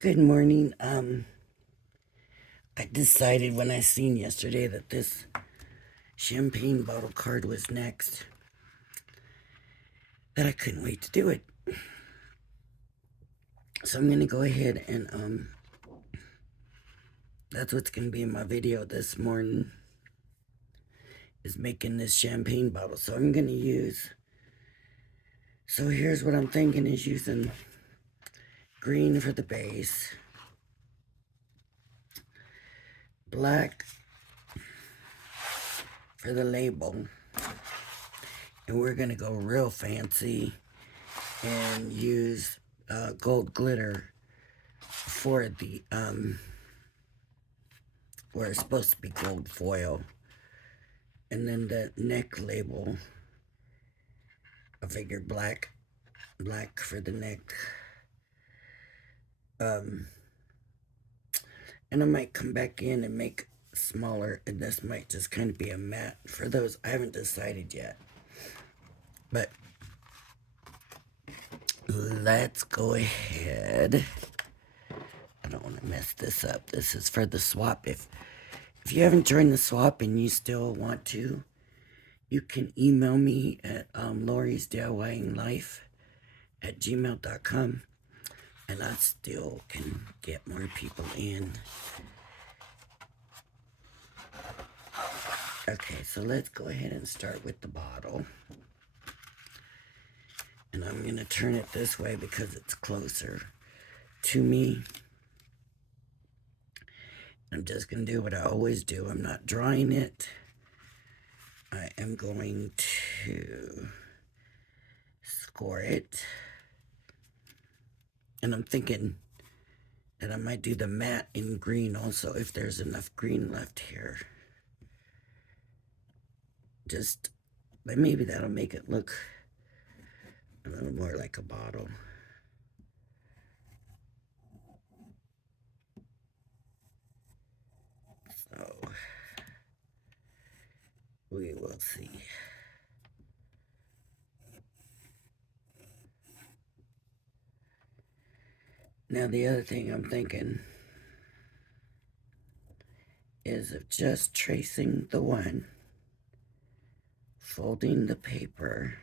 Good morning. I decided when I seen yesterday that this champagne bottle card was next, that I couldn't wait to do it. So I'm gonna go ahead and that's what's gonna be in my video this morning is making this champagne bottle. So I'm gonna use. So here's what I'm thinking is using green for the base, black for the label, and we're gonna go real fancy and use gold glitter for the where it's supposed to be gold foil, and then the neck label I figured black for the neck. um and I might come back in and make smaller, and this might just kind of be a matte for those. I haven't decided yet, but let's go ahead. I don't want to mess this up. This is for the swap. If you haven't joined the swap and you still want to, you can email me at Lori's DIYing Life at gmail.com, and I still can get more people in. Okay, so let's go ahead and start with the bottle. And I'm going to turn it this way because it's closer to me. I'm just going to do what I always do. I'm not drawing it. I am going to score it. And I'm thinking that I might do the matte in green also if there's enough green left here. Just, but maybe that'll make it look a little more like a bottle. So, we will see. Now, the other thing I'm thinking is of just tracing the one, folding the paper,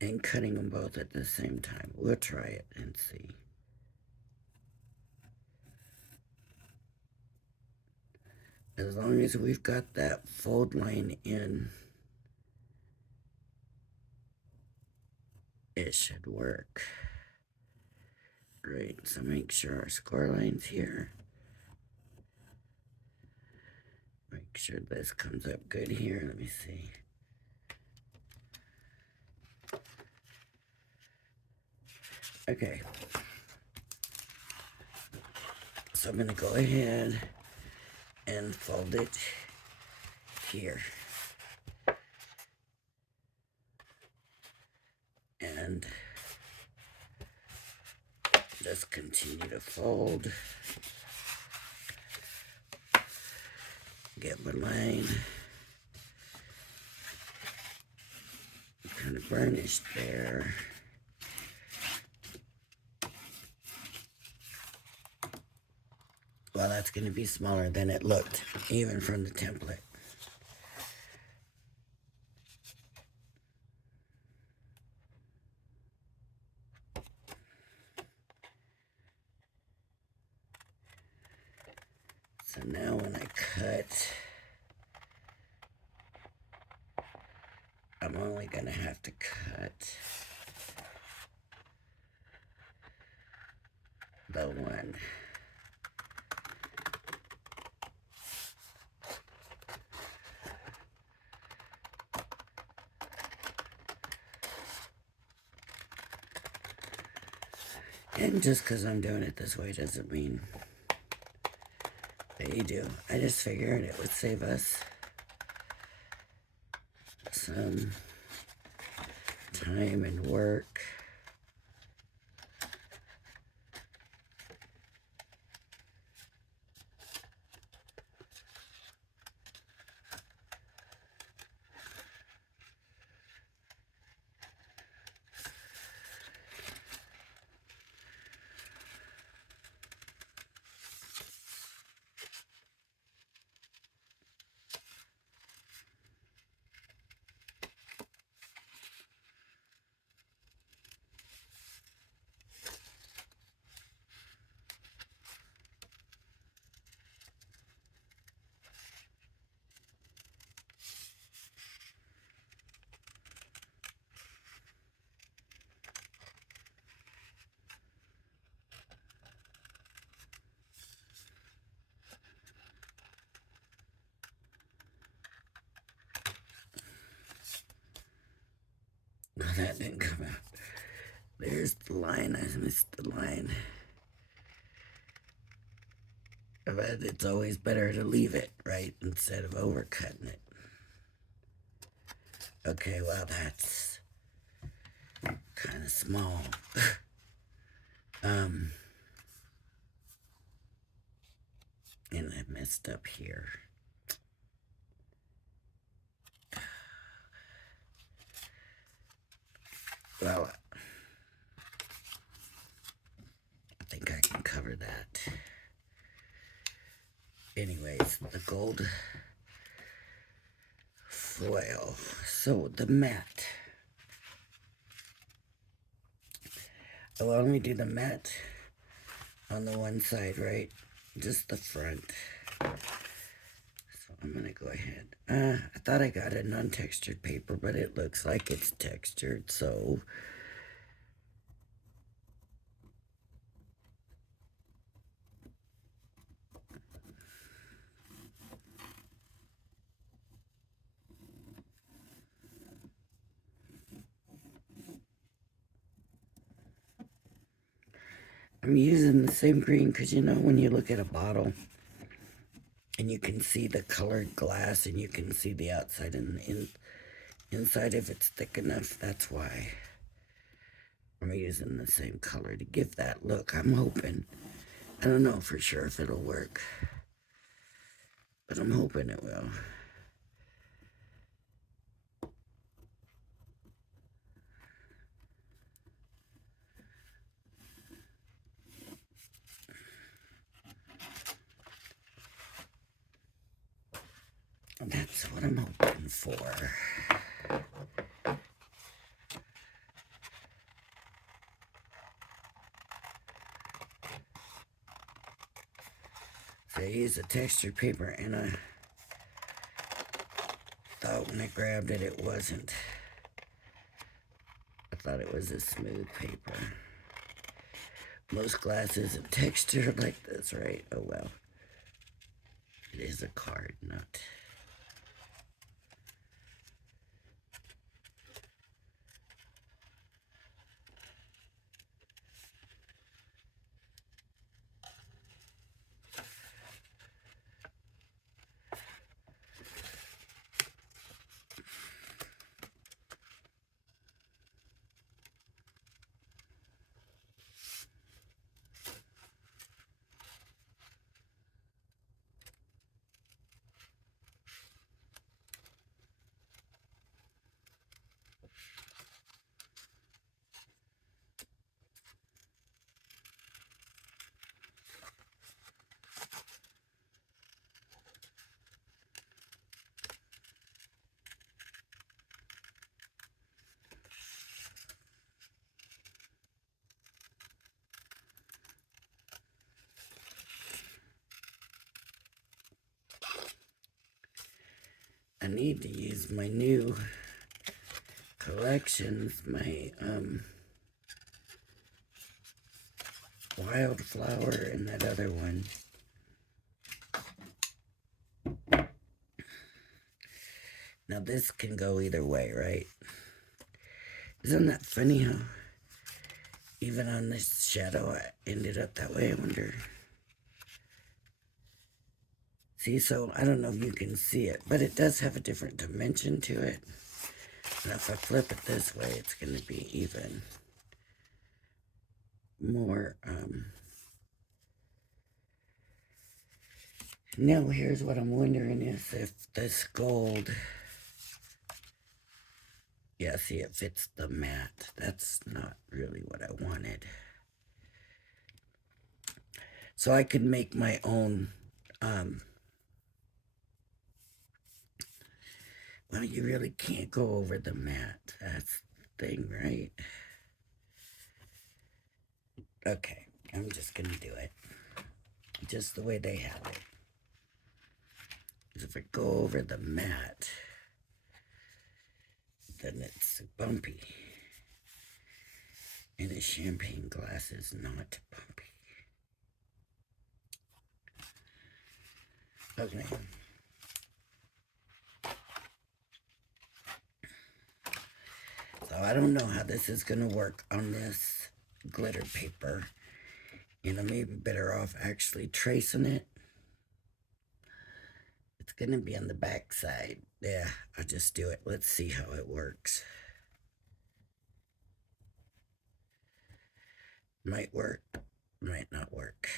and cutting them both at the same time. We'll try it and see. As long as we've got that fold line in, it should work. Great, so make sure our score line's here. Make sure this comes up good here. Let me see. Okay. So I'm going to go ahead and fold it here. And just continue to fold. Get my line kind of burnished there. Well, that's going to be smaller than it looked, even from the template. So now when I cut, I'm only going to have to cut the one. And just because I'm doing it this way doesn't mean that you do. I just figured it would save us some time and work. that didn't come out. There's the line. I missed the line. But it's always better to leave it, right, instead of overcutting it. Okay, well, that's kind of small. And I messed up here. Well, I think I can cover that. Anyways, the gold foil. So the matte. I'll only do the matte on the one side, right? Just the front. So I'm gonna go ahead. I thought I got a non-textured paper, but it looks like it's textured, so I'm using the same green because, you know, when you look at a bottle and you can see the colored glass and you can see the outside and inside if it's thick enough, that's why I'm using the same color to give that look. I'm hoping. I don't know for sure if it'll work, but I'm hoping it will. That's what I'm hoping for. So I used a textured paper, and I thought when I grabbed it, it wasn't. I thought it was a smooth paper. Most glass isn't textured like this, right? Oh well. It is a card, not. I need to use my new collections, my wildflower and that other one. Now this can go either way, right? Isn't that funny how even on this shadow I ended up that way? I wonder. See, so I don't know if you can see it, but it does have a different dimension to it. And if I flip it this way, it's going to be even more. Now here's what I'm wondering is if this gold, yeah, see, it fits the matte. That's not really what I wanted. So I could make my own, well, you really can't go over the matte. That's the thing, right? Okay, I'm just gonna do it just the way they have it. If I go over the matte, then it's bumpy. And a champagne glass is not bumpy. Okay. So I don't know how this is going to work on this glitter paper. And I may be better off actually tracing it. It's going to be on the back side. Yeah, I'll just do it. Let's see how it works. Might work, might not work.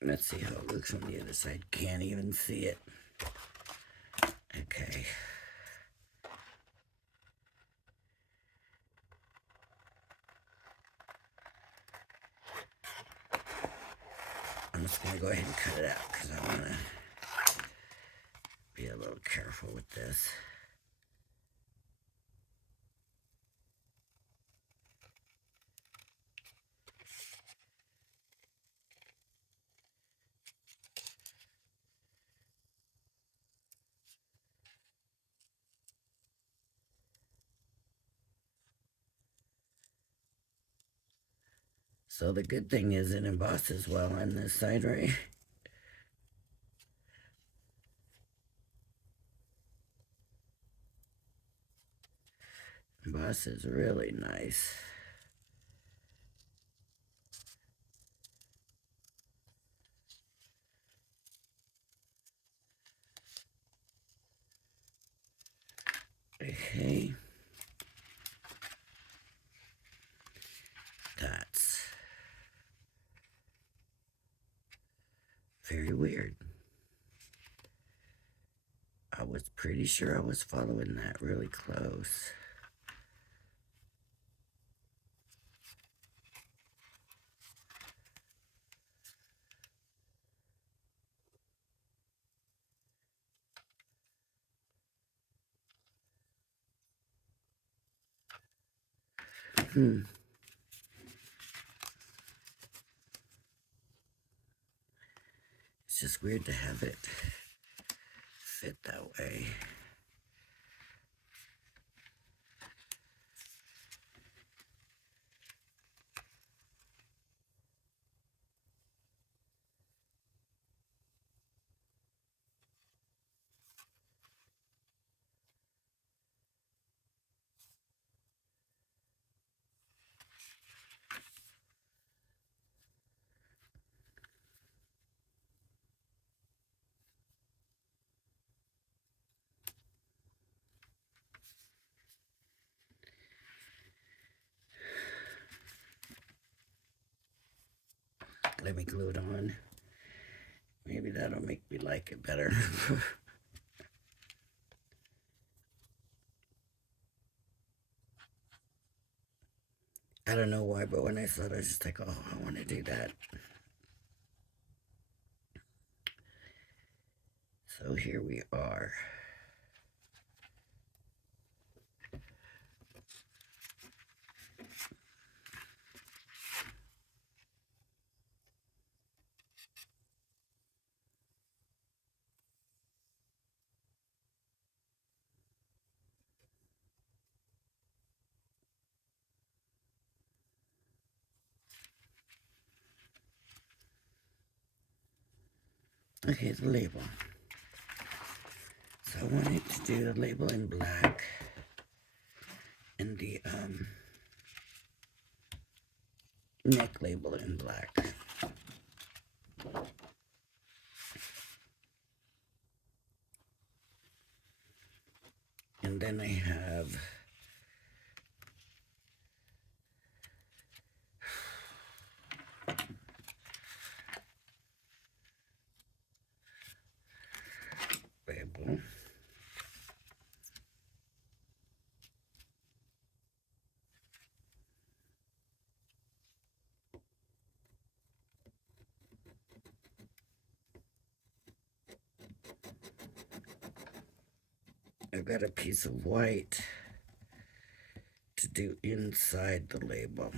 Let's see how it looks on the other side. Can't even see it. Okay. I'm just going to go ahead and cut it out because I want to be a little careful with this. So the good thing is it embosses well on this side, right? Embosses really nice. Okay. That's very weird. I was pretty sure I was following that really close. It's just weird to have it fit that way. Let me glue it on. Maybe that'll make me like it better. I don't know why, but when I saw it, I was just like, oh, I want to do that. So here we are. Okay, the label. So I wanted to do the label in black and the neck label in black. And then I have label. I've got a piece of white to do inside the label.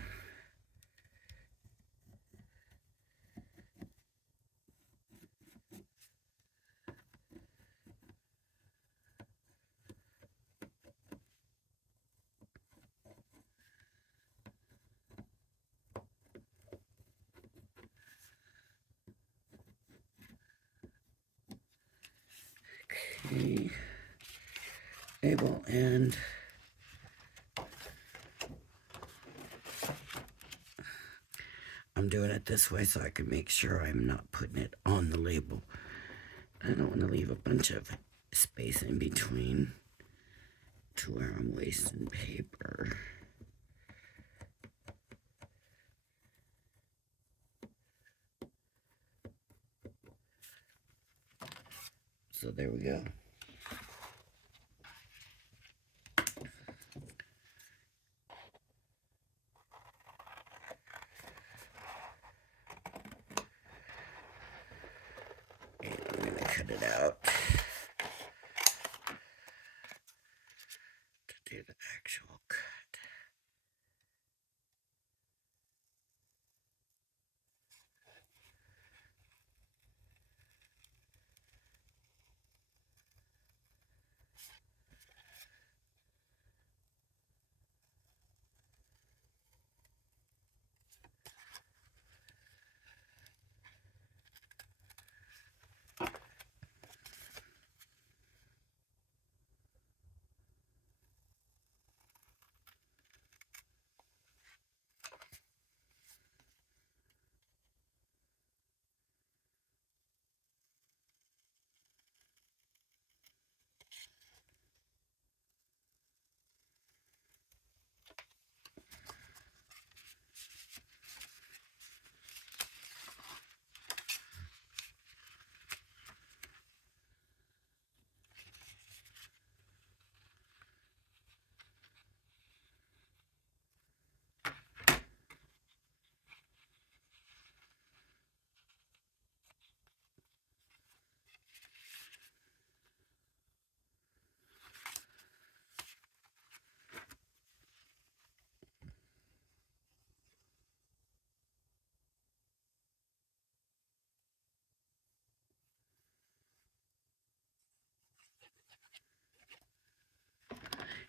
Okay. Label, and I'm doing it this way so I can make sure I'm not putting it on the label. I don't want to leave a bunch of space in between to where I'm wasting paper. So there we go. And I'm going to cut it out to do the actual cut.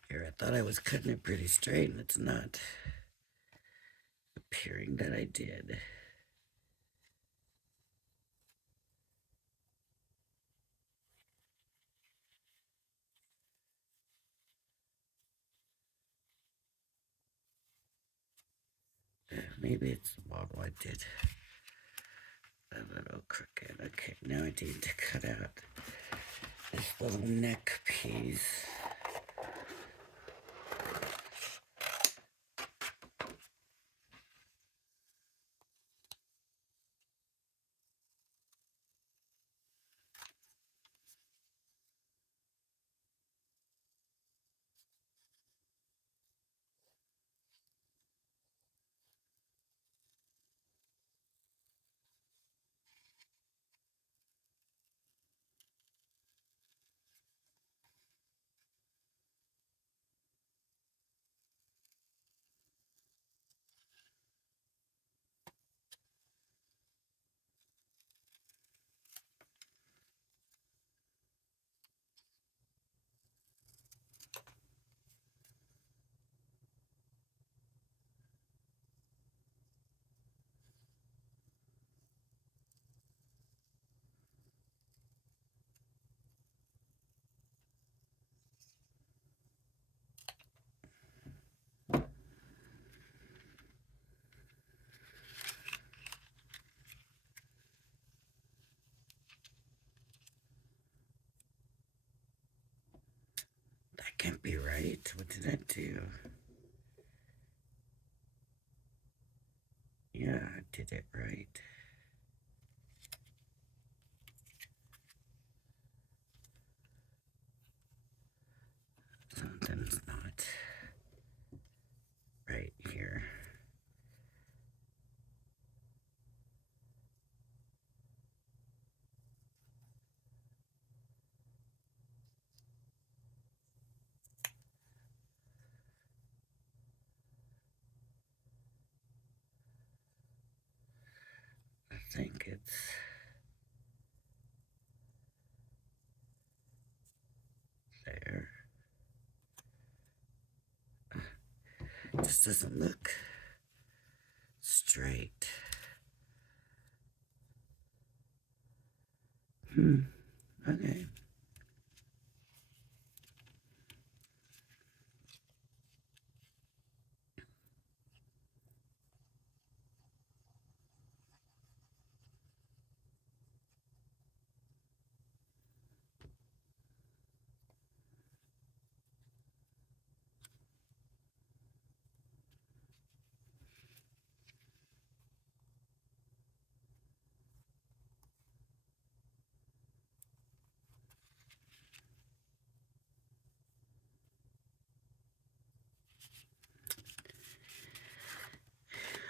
Here, I thought I was cutting it pretty straight, and it's not appearing that I did. Maybe it's, well, I did a little crooked. Okay, now I need to cut out this little neck piece. That can't be right. What did I do? Yeah, I did it right. Something's not right here. think it's there. It just doesn't look straight. Okay.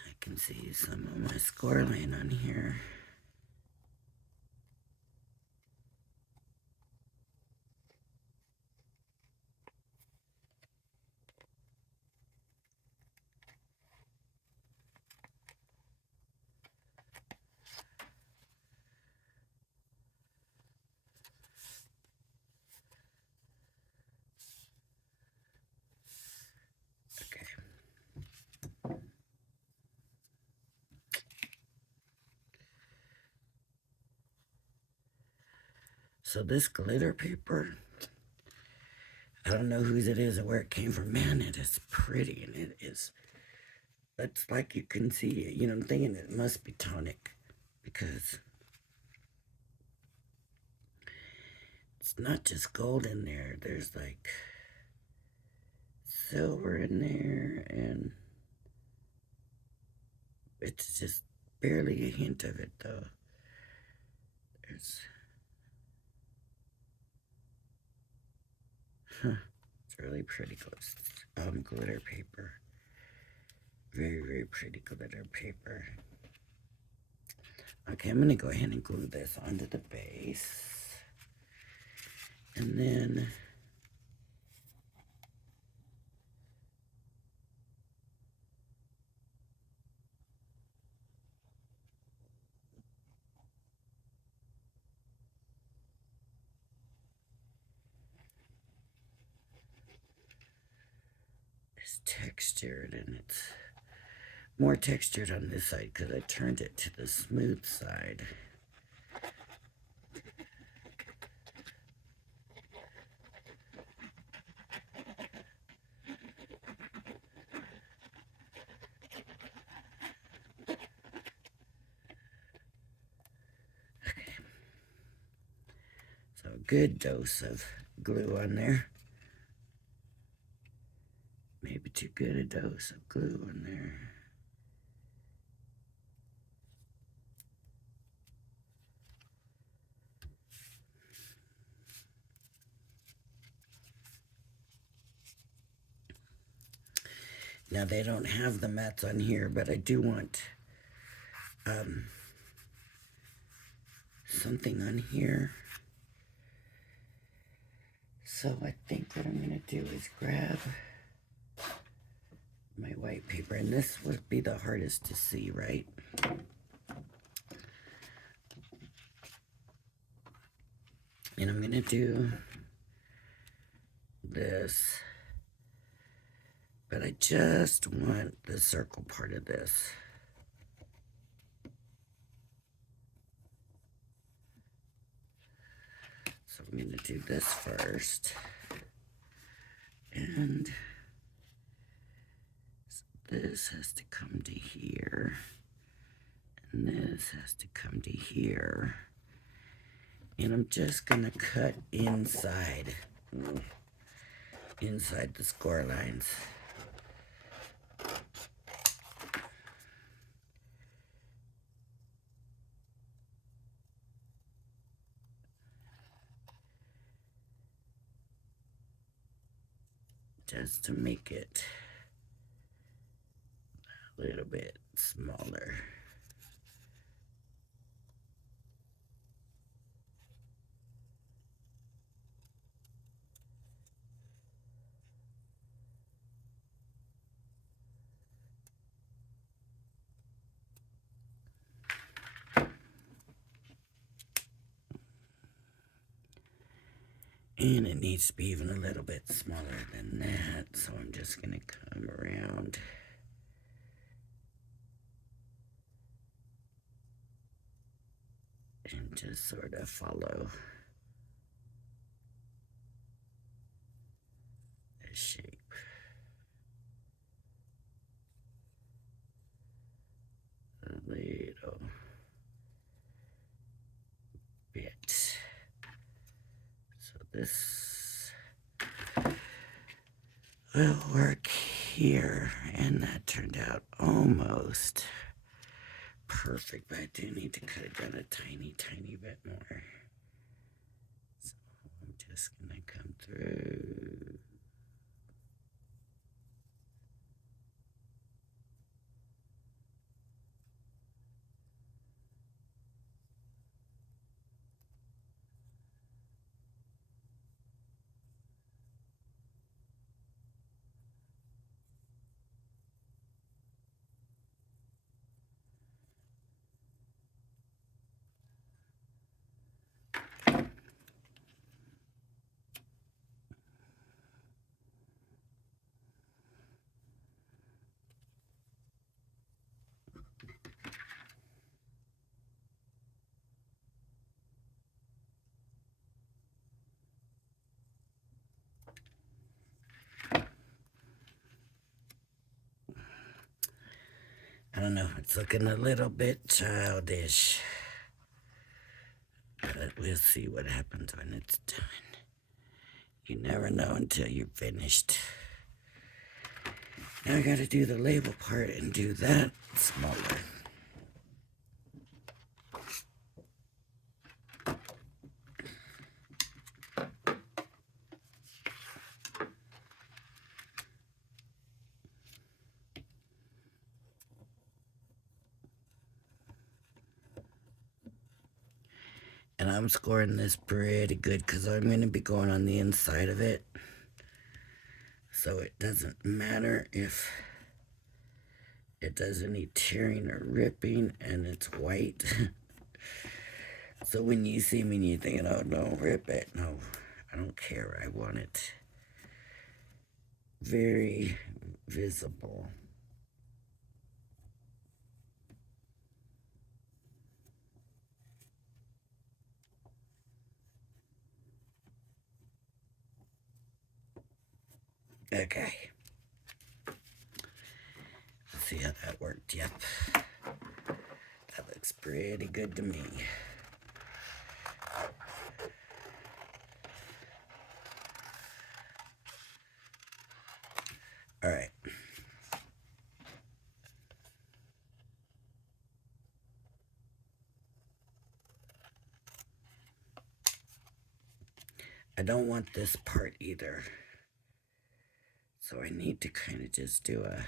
I can see some of my score line on here. Okay. So this glitter paper, I don't know whose it is or where it came from. Man, it is pretty, and it is. It's like you can see it. You know, I'm thinking it must be tonic because it's not just gold in there. There's like silver in there, and it's just barely a hint of it, though. There's, it's really pretty close. Glitter paper. Very, very pretty glitter paper. Okay, I'm gonna go ahead and glue this onto the base. And then it's textured, and it's more textured on this side because I turned it to the smooth side. Okay. So a good dose of glue on there. Maybe too good a dose of glue on there. Now they don't have the mats on here, but I do want something on here. So I think what I'm gonna do is grab my white paper, and this would be the hardest to see, right? And I'm gonna do this, but I just want the circle part of this. So I'm gonna do this first, and so this has to come to here, and this has to come to here. And I'm just gonna cut inside the score lines. Just to make it a little bit smaller. And it needs to be even a little bit smaller than that. So I'm just going to come around and just sort of follow the shape. A little bit. So this will work here, and that turned out almost perfect, but I do need to cut it down a tiny, tiny bit more. So I'm just gonna come through. I don't know, it's looking a little bit childish, but we'll see what happens when it's done. You never know until you're finished. Now I gotta do the label part and do that smaller. And I'm scoring this pretty good because I'm going to be going on the inside of it. So it doesn't matter if it does any tearing or ripping, and it's white. So when you see me and you're thinking, oh, don't rip it. No, I don't care. I want it very visible. Okay. Let's see how that worked. Yep. That looks pretty good to me. All right. I don't want this part either. So I need to kind of just do a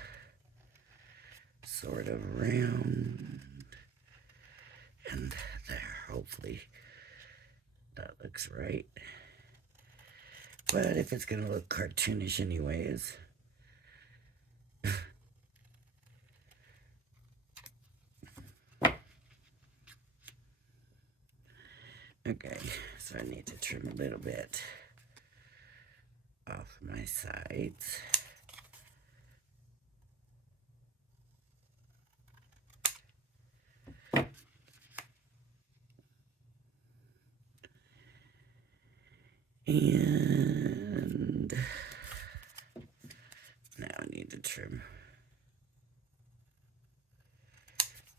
sort of round, and there, hopefully that looks right. But if it's gonna look cartoonish anyways, okay, so I need to trim a little bit off my sides. And now I need to trim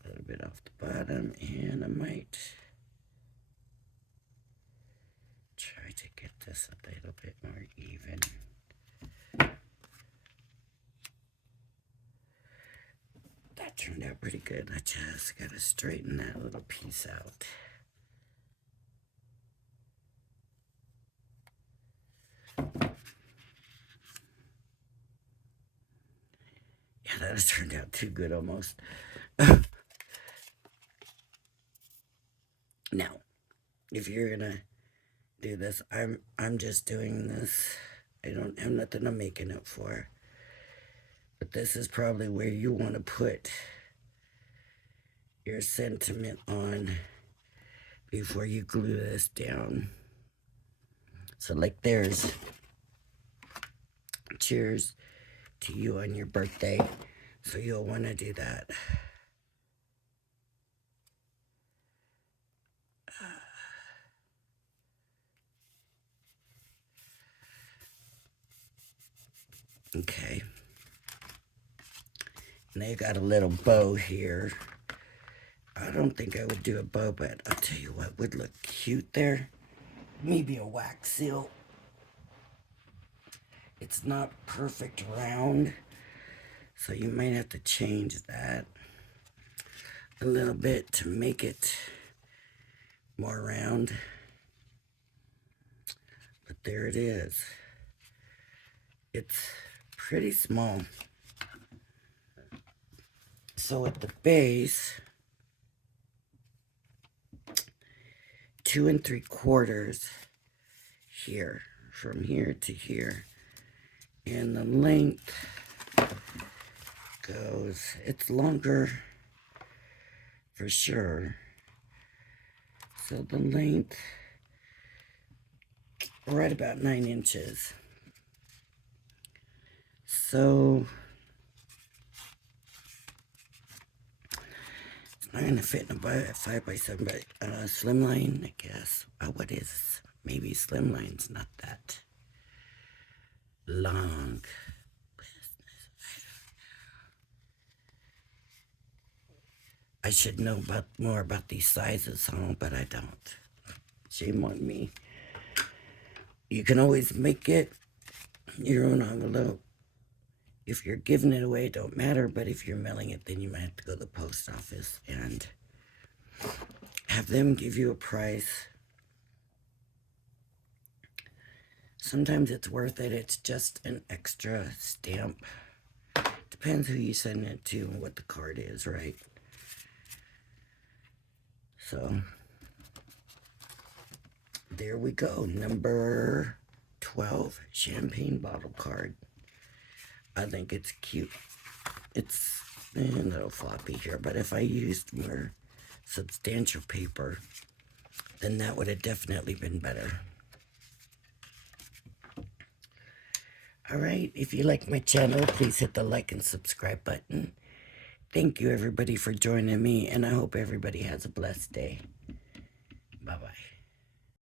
a little bit off the bottom, and I might try to get this a little bit more even. That turned out pretty good. I just gotta straighten that little piece out. Yeah, that has turned out too good almost. Now, if you're gonna do this, I'm just doing this. I don't have nothing I'm making it for. But this is probably where you want to put your sentiment on before you glue this down. So like there's cheers to you on your birthday. So you'll want to do that. Okay. Now you got a little bow here. I don't think I would do a bow, but I'll tell you what would look cute there. Maybe a wax seal. It's not perfect round, so you might have to change that a little bit to make it more round. But there it is. It's pretty small. So at the base, 2 3/4 here, from here to here. And the length goes, it's longer for sure. So the length, right about 9 inches. So it's not gonna fit in a 5x7, but slimline, I guess. What is, maybe slimline's not that long. I should know more about these sizes, but I don't. Shame on me. You can always make it your own envelope. If you're giving it away, it don't matter, but if you're mailing it, then you might have to go to the post office and have them give you a price. Sometimes it's worth it. It's just an extra stamp. Depends who you send it to and what the card is, right? So there we go. Number 12, champagne bottle card. I think it's cute. It's a little floppy here, but if I used more substantial paper, then that would have definitely been better. Alright, if you like my channel, please hit the like and subscribe button. Thank you everybody for joining me, and I hope everybody has a blessed day. Bye-bye.